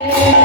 নাচি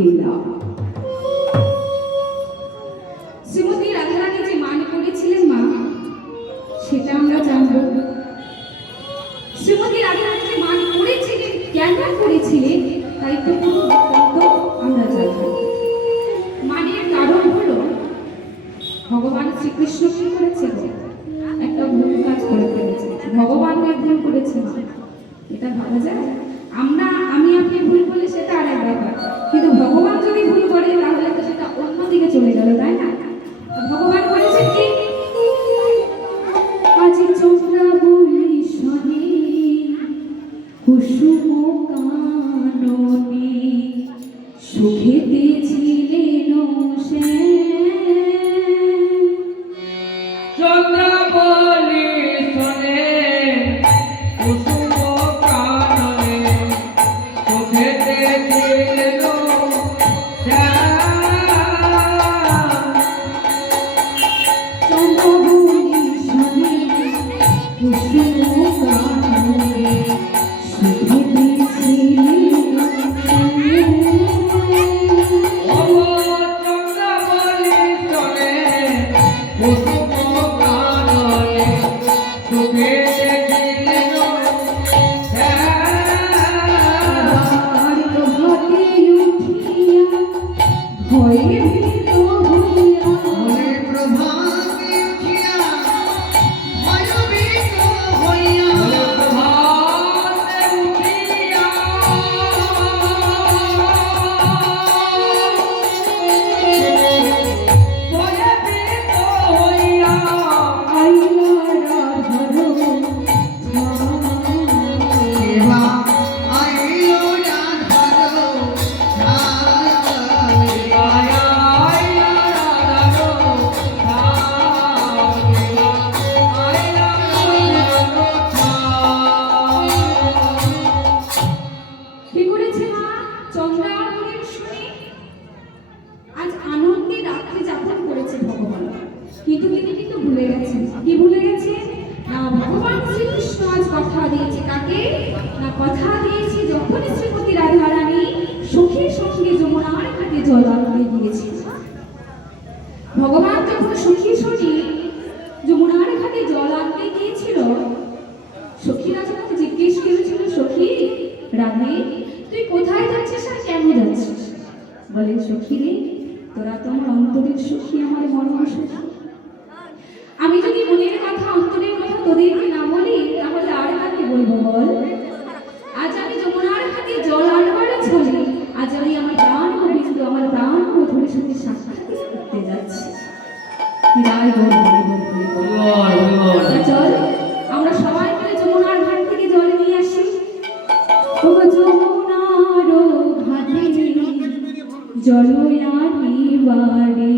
লীলা। শ্রীমতী রাধারানী যে মান করেছিলেন মা, সেটা আমরা জানব। শ্রীমতী রাধারানী যে মান করেছিলেন, কেন করেছিলেন, তাই তো আমরা জানব। মানের কারণ হলো ভগবান শ্রীকৃষ্ণ কি করেছে, একটা ভুল কাজ করে ফেলেছে। ভগবানও এক ভুল করেছে মা, এটা ভাবা যায়? আমি আপনি ভুল করলে সেটা আর এক ব্যাপার, কিন্তু ভগবান যদি ভুল করে তাহলে তো সেটা অন্যদিকে চলে গেল, তাই না? ভগবান বলেছেন কি, আজি চন্দ্রাবলী শনি কুসুম কাননে সুখেতে ছিলেন চন্দ্রাবলী শনে কুসুম কাননে সুখেতে ছিলেন ভগবান যখন সখী শনি যমুনার ঘাটে জল আনতে গিয়েছিল, সখীরা যখন জিজ্ঞেস করেছিল, সখী রাধে তুই কোথায় যাচ্ছিস আর কেন যাচ্ছিস? বলে, সখী রে, তোরা তো আমার অন্তরের সখী, আমার মনের সখী। আমি যদি মনের কথা অন্তরের কথা তোদেরকে না বলি তাহলে আর কাকে বলবো বল? আজ আমি যমুনার ঘাটে জল আনবারে চলি, আজ আমি আমার প্রাণ গোবিন্দ, আমার প্রাণ মধুরের সাথে সাক্ষাৎ করতে যাচ্ছি। চল আমরা সবাই মিলে যমুনার ঘাট থেকে জল নিয়ে আসি। যমুনার ঘাটে জল আনিবারে